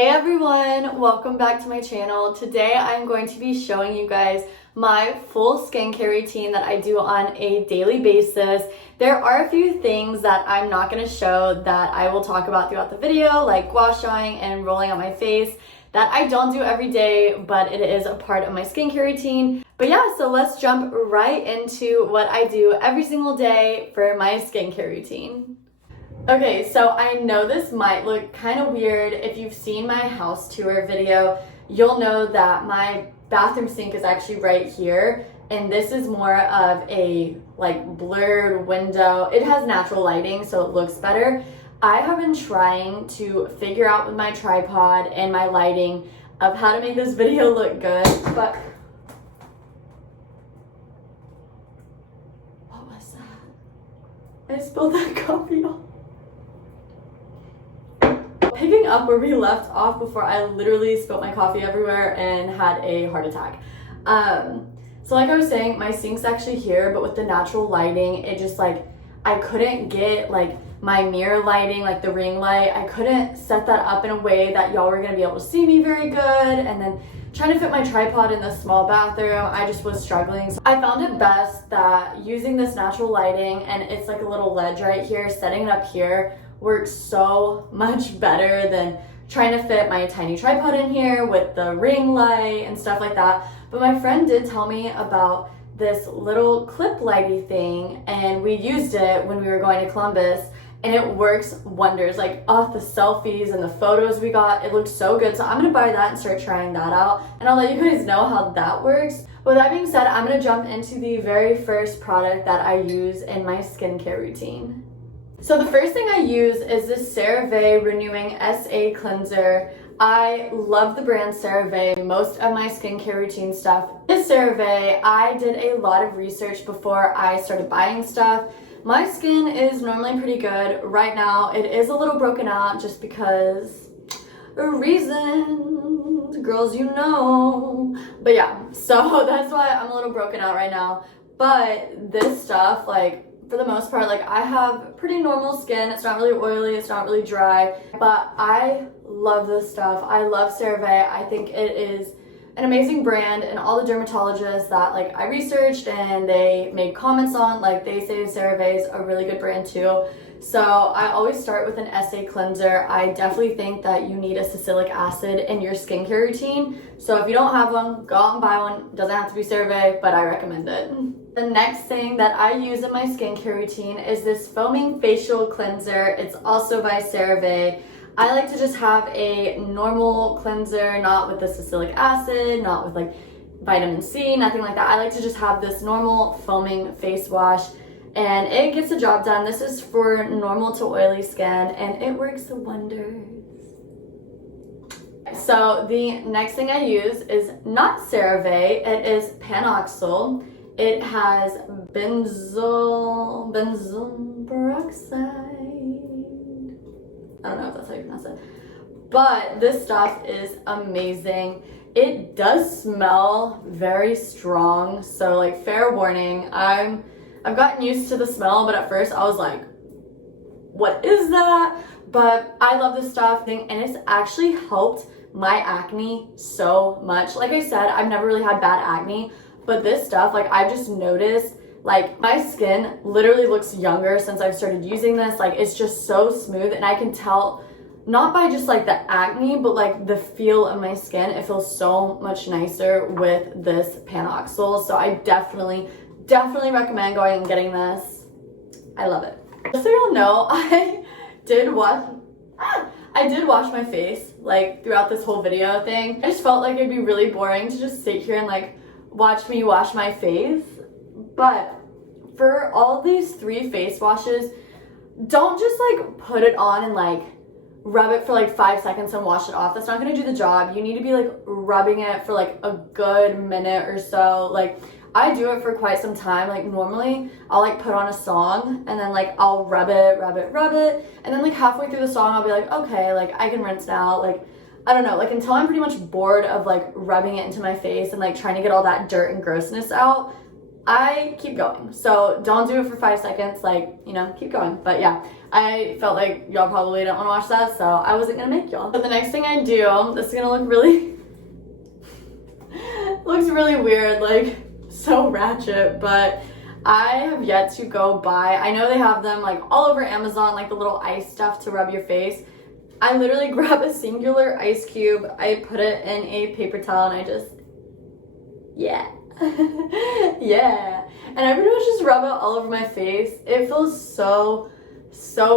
Hey everyone, welcome back to my channel. Today I'm going to be showing you guys my full skincare routine that I do on a daily basis. There are a few things that I'm not going to show that I will talk about throughout the video, like gua shaing and rolling on my face, that I don't do every day, but it is a part of my skincare routine. But yeah, so let's jump right into what I do every single day for my skincare routine. Okay, so I know this might look kind of weird. If you've seen my house tour video, you'll know that my bathroom sink is actually right here, and this is more of a blurred window. It has natural lighting, so it looks better. I have been trying to figure out with my tripod and my lighting of how to make this video look good, but what was that? I spilled that coffee all. Picking up where we left off before, I literally spilled my coffee everywhere and had a heart attack. So like I was saying, my sink's actually here, but with the natural lighting, it just I couldn't get my mirror lighting, the ring light. I couldn't set that up in a way that y'all were gonna be able to see me very good. And then trying to fit my tripod in this small bathroom, I just was struggling. So I found it best that using this natural lighting, and it's like a little ledge right here, setting it up here works so much better than trying to fit my tiny tripod in here with the ring light and stuff like that. But my friend did tell me about this little clip lighty thing, and we used it when we were going to Columbus, and it works wonders. The selfies and the photos we got, it looked so good. So I'm gonna buy that and start trying that out, and I'll let you guys know how that works. With that being said, I'm gonna jump into the very first product that I use in my skincare routine. So the first thing I use is this CeraVe Renewing SA Cleanser. I love the brand CeraVe. Most of my skincare routine stuff is CeraVe. I did a lot of research before I started buying stuff. My skin is normally pretty good. Right now, it is a little broken out just because reasons, girls, you know. But yeah, so that's why I'm a little broken out right now. But this stuff, for the most part, I have pretty normal skin. It's not really oily, it's not really dry, but I love this stuff. I love CeraVe. I think it is an amazing brand, and all the dermatologists that I researched and they made comments on, they say CeraVe is a really good brand too. So I always start with an SA cleanser. I definitely think that you need a salicylic acid in your skincare routine. So if you don't have one, go out and buy one. It doesn't have to be CeraVe, but I recommend it. The next thing that I use in my skincare routine is this foaming facial cleanser. It's also by CeraVe. I like to just have a normal cleanser, not with the salicylic acid, not with vitamin C, nothing like that. I like to just have this normal foaming face wash, and it gets the job done. This is for normal to oily skin, and it works wonders. So the next thing I use is not CeraVe, it is Panoxyl. It has benzoyl peroxide. I don't know if that's how you pronounce it. But this stuff is amazing. It does smell very strong, so fair warning. I've gotten used to the smell, but at first I was like, what is that? But I love this stuff, and it's actually helped my acne so much. Like I said, I've never really had bad acne, but this stuff, I've just noticed, my skin literally looks younger since I've started using this. It's just so smooth, and I can tell, not by just the acne, but the feel of my skin. It feels so much nicer with this Panoxyl. So I definitely recommend going and getting this. I love it. Just so y'all know, I did wash my face throughout this whole video thing. I just felt like it'd be really boring to just sit here and watch me wash my face. But for all these 3 face washes, don't just put it on and rub it for 5 seconds and wash it off. That's not gonna do the job. You need to be rubbing it for a good minute or so. I do it for quite some time. Normally I'll put on a song, and then I'll rub it, and then halfway through the song I'll be okay, I can rinse now. I don't know, until I'm pretty much bored of rubbing it into my face and trying to get all that dirt and grossness out, I keep going. So don't do it for 5 seconds, like, you know, keep going. But yeah, I felt like y'all probably don't want to watch that, so I wasn't gonna make y'all. So the next thing I do, this is gonna look really, looks really weird, like so ratchet, but I have yet to go buy, I know they have them like all over Amazon, like the little ice stuff to rub your face. I literally grab a singular ice cube, I put it in a paper towel, and I just, yeah. Yeah, and I pretty much just rub it all over my face. It feels so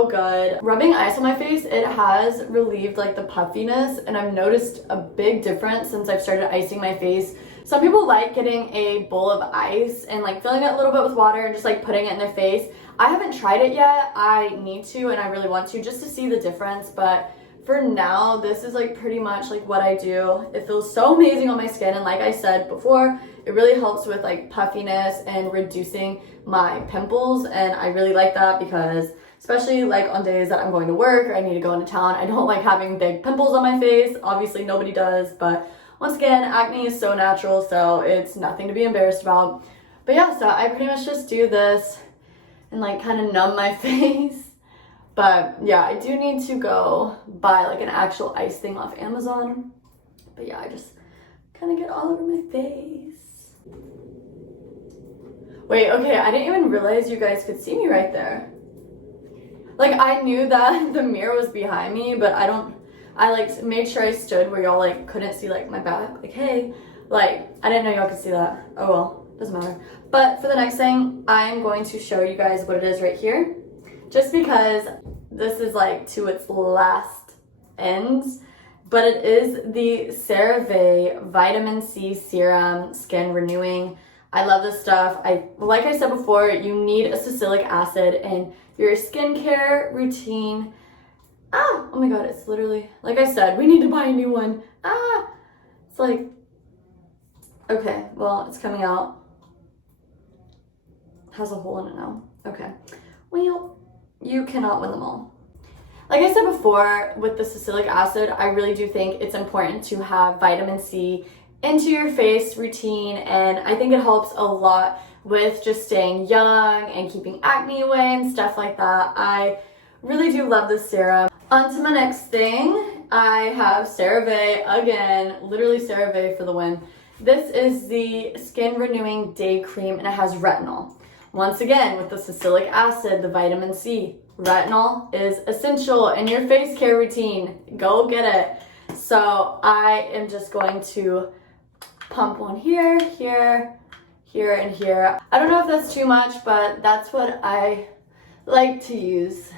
good. Rubbing ice on my face, it has relieved like the puffiness, and I've noticed a big difference since I've started icing my face. Some people like getting a bowl of ice and like filling it a little bit with water and just like putting it in their face. I haven't tried it yet. I need to, and I really want to, just to see the difference, but for now, this is like pretty much like what I do. It feels so amazing on my skin, and like I said before, it really helps with like puffiness and reducing my pimples, and I really like that because especially like on days that I'm going to work or I need to go into town, I don't like having big pimples on my face. Obviously nobody does, but once again, acne is so natural, so it's nothing to be embarrassed about. But yeah, so I pretty much just do this and like kind of numb my face. But yeah, I do need to go buy like an actual ice thing off Amazon. But yeah, I just kind of get all over my face. Wait, okay, I didn't even realize you guys could see me right there. Like, I knew that the mirror was behind me, but I like made sure I stood where y'all like couldn't see like my back. Like, hey, like, I didn't know y'all could see that. Oh well, doesn't matter. But for the next thing, I'm going to show you guys what it is right here. Just because this is like to its last ends, but it is the CeraVe Vitamin C Serum Skin Renewing. I love this stuff. Like I said before, you need a salicylic acid in your skincare routine. Oh my god, it's literally, like I said, we need to buy a new one. It's like, okay, well, it's coming out. It has a hole in it now. Okay, well, you cannot win them all. Like I said before, with the salicylic acid, I really do think it's important to have vitamin C into your face routine, and I think it helps a lot with just staying young and keeping acne away and stuff like that. I really do love this serum. On to my next thing, I have CeraVe again, literally CeraVe for the win. This is the Skin Renewing Day Cream, and it has retinol. Once again, with the salicylic acid, the vitamin C, retinol is essential in your face care routine. Go get it. So I am just going to pump one here, here, here, and here. I don't know if that's too much, but that's what I like to use.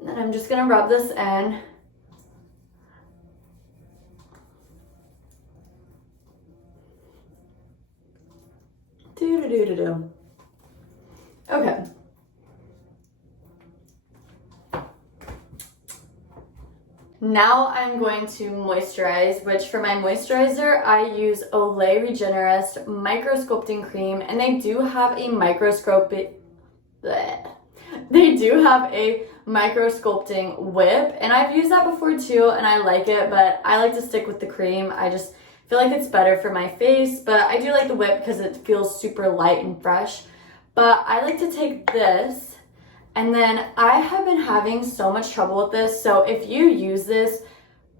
And then I'm just gonna rub this in. Do-do-do-do-do. Okay. Now I'm going to moisturize, which for my moisturizer, I use Olay Regenerist Micro Sculpting Cream, and they do have a They do have a micro sculpting whip, and I've used that before too, and I like it, but I like to stick with the cream. I just feel like it's better for my face, but I do like the whip because it feels super light and fresh. But I like to take this, and then I have been having so much trouble with this, so if you use this,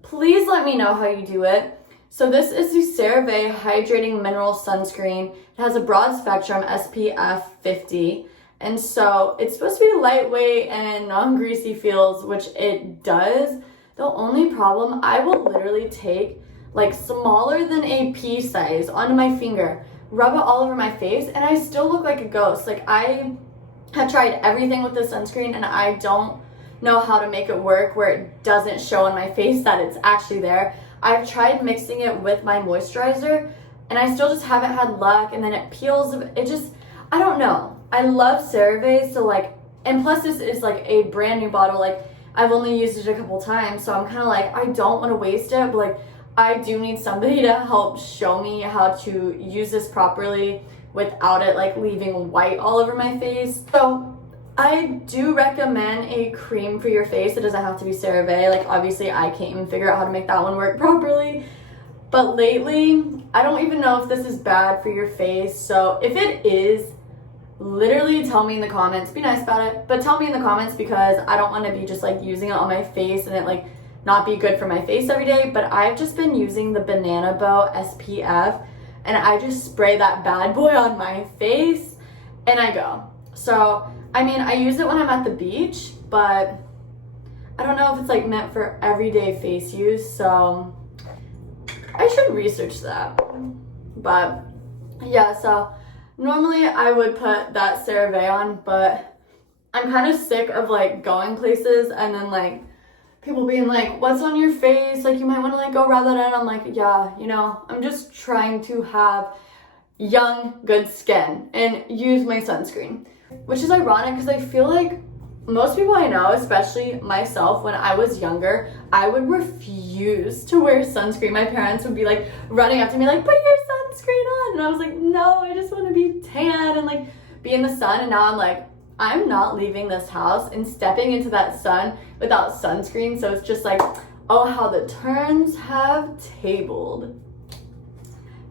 please let me know how you do it. So this is the CeraVe Hydrating Mineral Sunscreen. It has a broad spectrum SPF 50, and so it's supposed to be lightweight and non-greasy feels, which it does. The only problem, I will literally take like smaller than a pea size onto my finger, rub it all over my face, and I still look like a ghost. Like, I have tried everything with this sunscreen, and I don't know how to make it work where it doesn't show on my face that it's actually there. I've tried mixing it with my moisturizer, and I still just haven't had luck, and then it peels. It just, I don't know. I love CeraVe, so like, and plus this is like a brand new bottle. Like, I've only used it a couple times, so I'm kind of like, I don't want to waste it, but like, I do need somebody to help show me how to use this properly without it like leaving white all over my face. So I do recommend a cream for your face. It doesn't have to be CeraVe. Like, obviously I can't even figure out how to make that one work properly, But lately, I don't even know if this is bad for your face. So if it is, literally tell me in the comments. Be nice about it, but tell me in the comments, because I don't want to be just like using it on my face and it like not be good for my face every day. But I've just been using the Banana Bow SPF, and I just spray that bad boy on my face and I go. So I mean, I use it when I'm at the beach, but I don't know if it's like meant for everyday face use, so I should research that. But yeah, so normally I would put that CeraVe on, but I'm kind of sick of like going places and then like people being like, what's on your face? Like, you might want to like go rub that in. I'm like, yeah, you know, I'm just trying to have young, good skin and use my sunscreen. Which is ironic because I feel like most people I know, especially myself, when I was younger, I would refuse to wear sunscreen. My parents would be like running up to me like, put your sunscreen on. And I was like, no, I just want to be tan and like be in the sun. And now I'm like, I'm not leaving this house and stepping into that sun without sunscreen. So it's just like, oh, how the turns have tabled.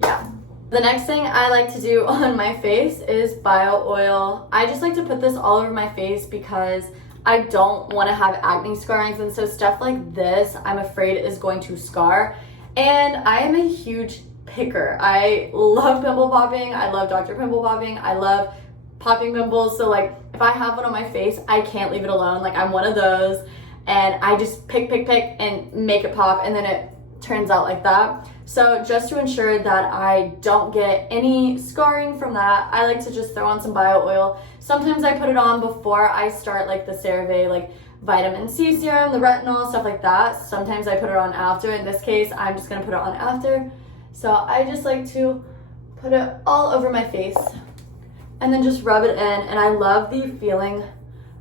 Yeah. The next thing I like to do on my face is bio oil. I just like to put this all over my face because I don't want to have acne scarrings, and so stuff like this I'm afraid is going to scar. And I am a huge picker. I love pimple popping. I love Dr. Pimple Popping. I love popping pimples. So like if I have one on my face, I can't leave it alone. Like I'm one of those, and I just pick and make it pop, and then it turns out like that. So just to ensure that I don't get any scarring from that, I like to just throw on some bio oil. Sometimes I put it on before I start like the CeraVe, like vitamin C serum, the retinol, stuff like that. Sometimes I put it on after. In this case, I'm just gonna put it on after. So I just like to put it all over my face and then just rub it in. And I love the feeling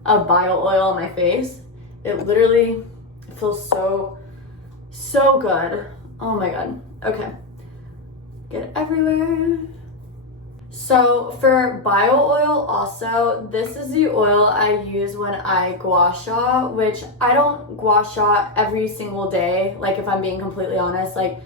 of bio oil on my face. It literally feels so good. Oh my god. Okay. Get it everywhere. So for bio oil also, this is the oil I use when I gua sha, which I don't gua sha every single day. Like if I'm being completely honest, like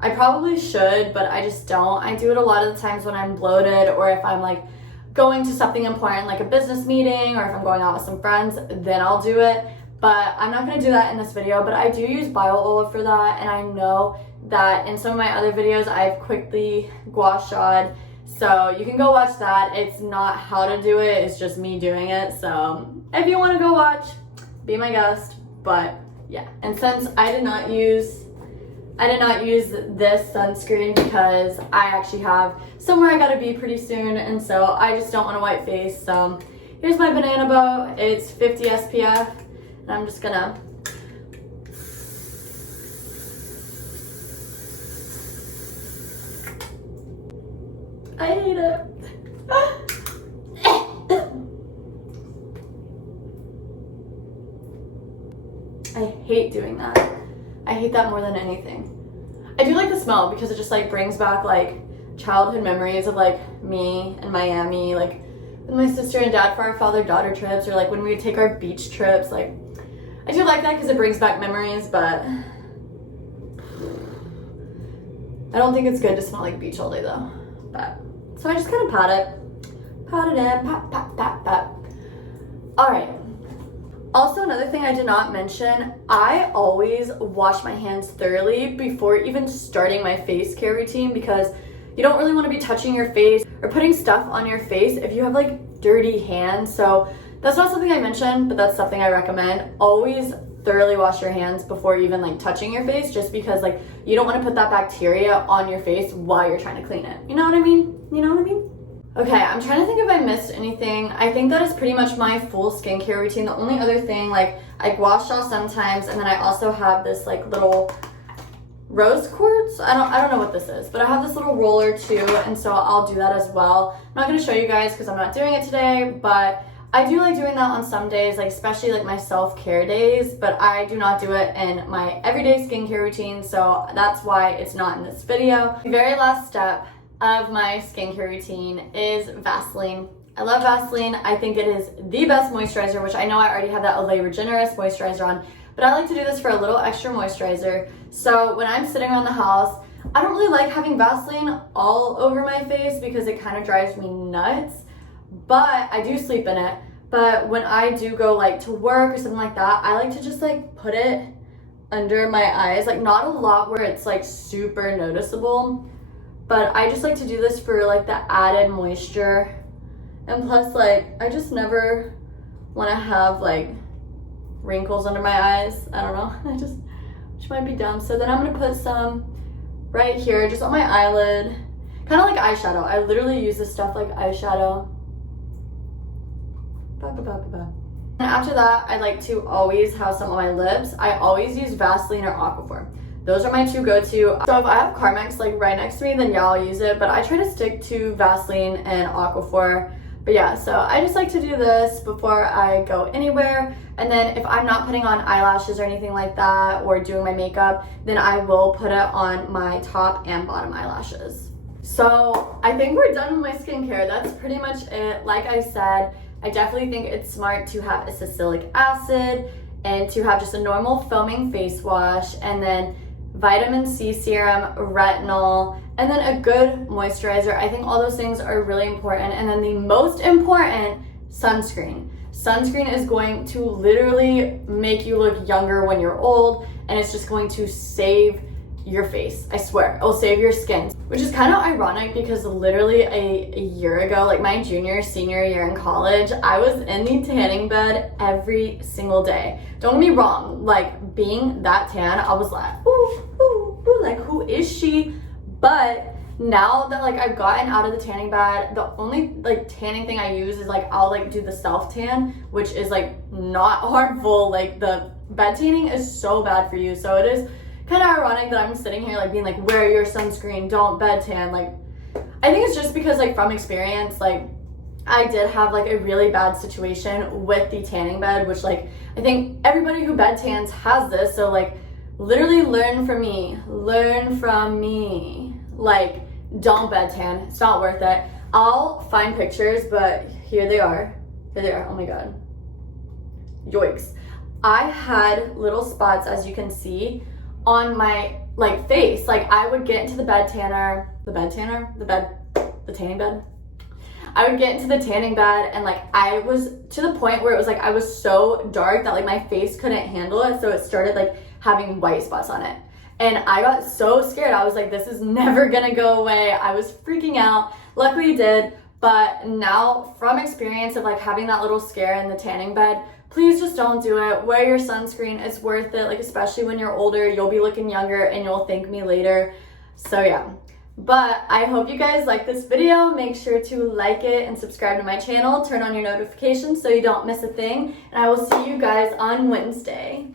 I probably should, but I just don't. I do it a lot of the times when I'm bloated, or if I'm like going to something important like a business meeting, or if I'm going out with some friends, then I'll do it. But I'm not going to do that in this video, but I do use bio oil for that. And I know that in some of my other videos, I've quickly gua sha'd. So you can go watch that. It's not how to do it, it's just me doing it. So if you want to go watch, be my guest. But yeah, and since I did not use this sunscreen because I actually have somewhere I gotta be pretty soon, and so I just don't want a white face. So here's my Banana Bow. It's 50 SPF. And I'm just gonna I hate it. I hate doing that. I hate that more than anything. I do like the smell because it just like brings back like childhood memories of like me in Miami, like with my sister and dad for our father-daughter trips, or like when we would take our beach trips. Like I do like that because it brings back memories, but I don't think it's good to smell like beach all day though. But so I just kind of pat it in, pat. All right. Also, another thing I did not mention, I always wash my hands thoroughly before even starting my face care routine, because you don't really want to be touching your face or putting stuff on your face if you have like dirty hands. So that's not something I mentioned, but that's something I recommend. Always thoroughly wash your hands before even like touching your face, just because like you don't want to put that bacteria on your face while you're trying to clean it. You know what I mean? Okay, I'm trying to think if I missed anything. I think that is pretty much my full skincare routine. The only other thing, like I gua sha sometimes, and then I also have this like little rose quartz. I don't know what this is, but I have this little roller too, and so I'll do that as well. I'm not going to show you guys because I'm not doing it today, but I do like doing that on some days, like especially like my self-care days, but I do not do it in my everyday skincare routine, so that's why it's not in this video. The very last step of my skincare routine is Vaseline. I love Vaseline. I think it is the best moisturizer, which I know I already have that Olay Regenerist moisturizer on, but I like to do this for a little extra moisturizer. So when I'm sitting around the house, I don't really like having Vaseline all over my face because it kind of drives me nuts, but I do sleep in it. But when I do go like to work or something like that, I like to just like put it under my eyes, like not a lot where it's like super noticeable, but I just like to do this for like the added moisture. And plus, like, I just never want to have like wrinkles under my eyes. I don't know, which might be dumb. So then I'm gonna put some right here, just on my eyelid, kind of like eyeshadow. I literally use this stuff like eyeshadow. And after that, I like to always have some on my lips. I always use Vaseline or Aquaphor. Those are my two go-to. So if I have Carmex like right next to me, then yeah, I'll use it. But I try to stick to Vaseline and Aquaphor. But yeah, so I just like to do this before I go anywhere. And then if I'm not putting on eyelashes or anything like that or doing my makeup, then I will put it on my top and bottom eyelashes. So I think we're done with my skincare. That's pretty much it. Like I said, I definitely think it's smart to have a salicylic acid and to have just a normal foaming face wash, and then vitamin C serum, retinol, and then a good moisturizer. I think all those things are really important. And then the most important, sunscreen. Sunscreen is going to literally make you look younger when you're old, and it's just going to save your face. I swear, it'll save your skin. Which is kind of ironic because literally a year ago, like my senior year in college, I was in the tanning bed every single day. Don't get me wrong, like being that tan, I was like, ooh, like who is she? But now that like I've gotten out of the tanning bed, the only like tanning thing I use is like I'll like do the self tan, which is like not harmful. Like the bed tanning is so bad for you. So it is kind of ironic that I'm sitting here like being like, wear your sunscreen, don't bed tan. Like I think it's just because like from experience, like I did have like a really bad situation with the tanning bed, which like I think everybody who bed tans has this. So like literally learn from me, like don't bed tan, it's not worth it. I'll find pictures, but here they are, oh my god, yoicks. I had little spots, as you can see, on my like face. Like I would get into the tanning bed. I would get into the tanning bed and like I was to the point where it was like I was so dark that like my face couldn't handle it, so it started like having white spots on it. And I got so scared. I was like, this is never gonna go away. I was freaking out. Luckily it did. But now from experience of like having that little scare in the tanning bed, please just don't do it. Wear your sunscreen, it's worth it. Like especially when you're older, you'll be looking younger and you'll thank me later. So yeah. But I hope you guys like this video. Make sure to like it and subscribe to my channel. Turn on your notifications so you don't miss a thing. And I will see you guys on Wednesday.